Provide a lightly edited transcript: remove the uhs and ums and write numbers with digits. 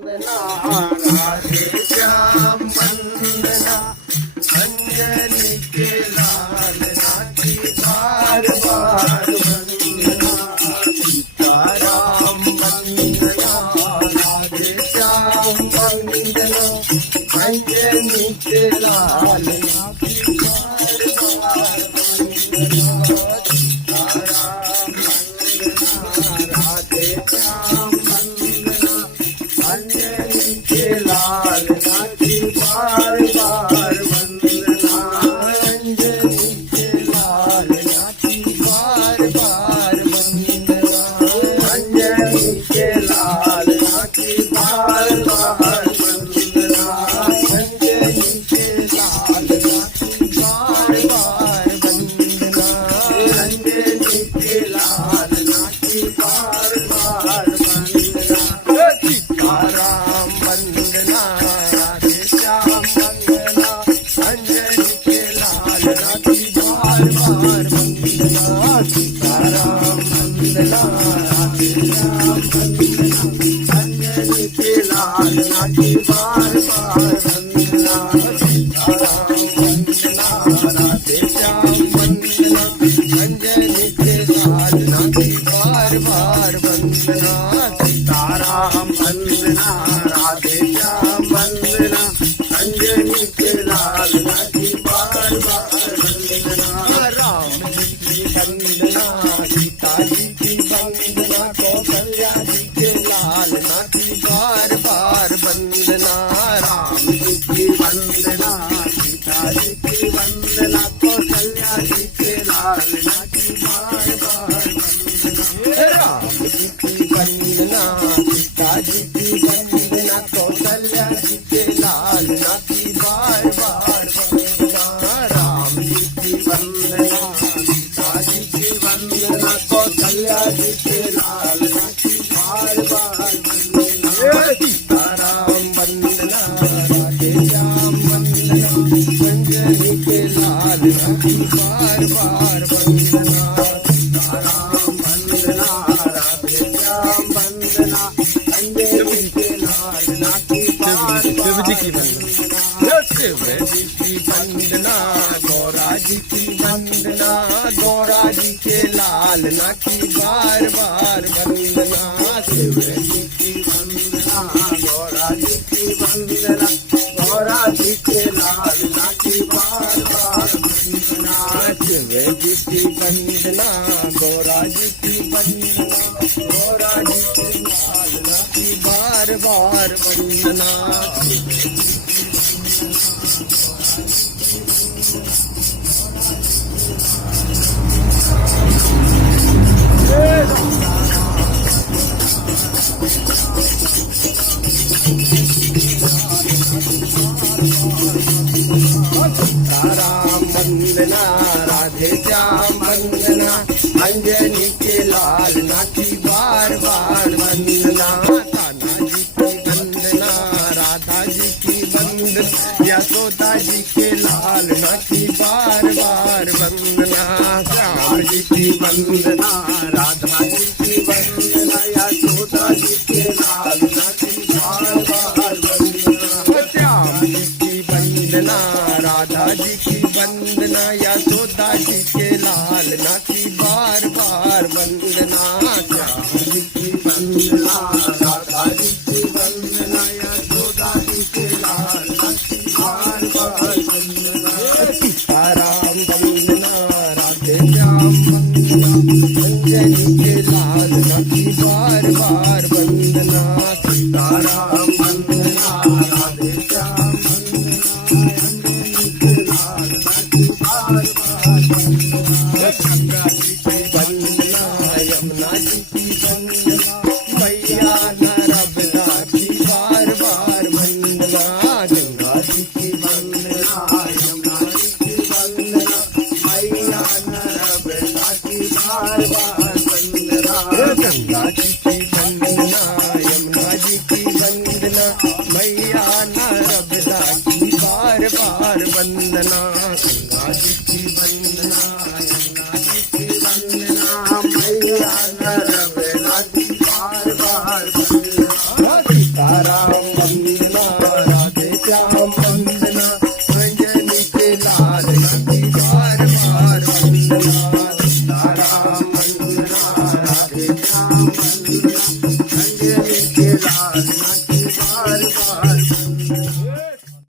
राधे श्याम वंदना अंजनी के लाल नाची बार बार वंदना सीताराम वंदना राधे श्याम वंदना अंजनी के लाल नाची बार बार वंदना सीताराम वंदना राधे श्याम वंदना अंजनी के लाल नाची बार बार वंदना अंजनी के लाल नाची बार बार वंदना अंजनी के लाल नाची बार बार वंदना अंजनी के लाल नाची बार बार वंदना अंजनी के लाल नाची बार बार वंदना सीताराम वंदना राधे श्याम वंदना अंजनी के लाल नाची बार बार वंदना सीताराम वंदना राधे श्याम वंदना अंजनी के लाल नाची बार बार वंदना सीताराम वंदना राधे श्याम वंदना अंजनी के लाल नाची बार बार वंदना सीताराम वंदना राधे श्याम वंदना अंजनी के लाल नाची बार बार वंदना राम जी की वंदना सीता जी की वंदना कौशल्या जी के लाल नाची बार बार वंदना राम जी की वंदना सीता जी की वंदना कौशल्या जी के लाल नाची बार बार वंदना राम जी की वंदना सीता जी की वंदना कौशल्या जी के लाल नाची बार बार वंदना राम जी की वंदना सीता जी की वंदना कौशल्या जी के लाल नाची बार बार वंदना सीताराम वंदना राधे श्याम वंदना अंजनी के लाल नाची बार बार वंदना सीताराम वंदना राधे श्याम वंदना अंजनी के लाल नाची बार बार शिव जी की वंदना गौरा जी की वंदना गौरा जी के लाल नाची बार बार वंदना शिव जी की वंदना गौरा जी की वंदना गौरा जी के लाल नाची बार बार वंदना शिव जी की वंदना गौरा जी की वंदना गौरा जी के लाल नाची बार बार वंदना सीताराम वंदना राधे श्याम वंदना अंजनी के लाल नाची बार बार वंदना कान्हा जी की वंदना राधा जी की वंदना यशोदा जी के लाल नाची बार बार वंदना श्याम जी की वंदना राधा जी की वंदना यशोदा जी के लाल नाची बार बार वंदना श्याम जी की वंदना राधा जी की वंदना यशोदा जी के लाल नाची बार बार वंदना श्याम जी की वंदना राधा जी की वंदना यशोदा जी के लाल नाची बार बार वंदना सीताराम वंदना राधे श्याम वंदना अंजनी के लाल नाची बार बार वंदना सीताराम वंदना राधे श्याम गंगा जी की वंदना यमुना जी की वंदना मैया नर्मदा की बार बार वंदना गंगा जी की वंदना यमुना जी की वंदना मैया नर्मदा की बार बार वंदना गंगा जी की वंदना यमुना जी की वंदना मैया नर्मदा की बार बार वंदना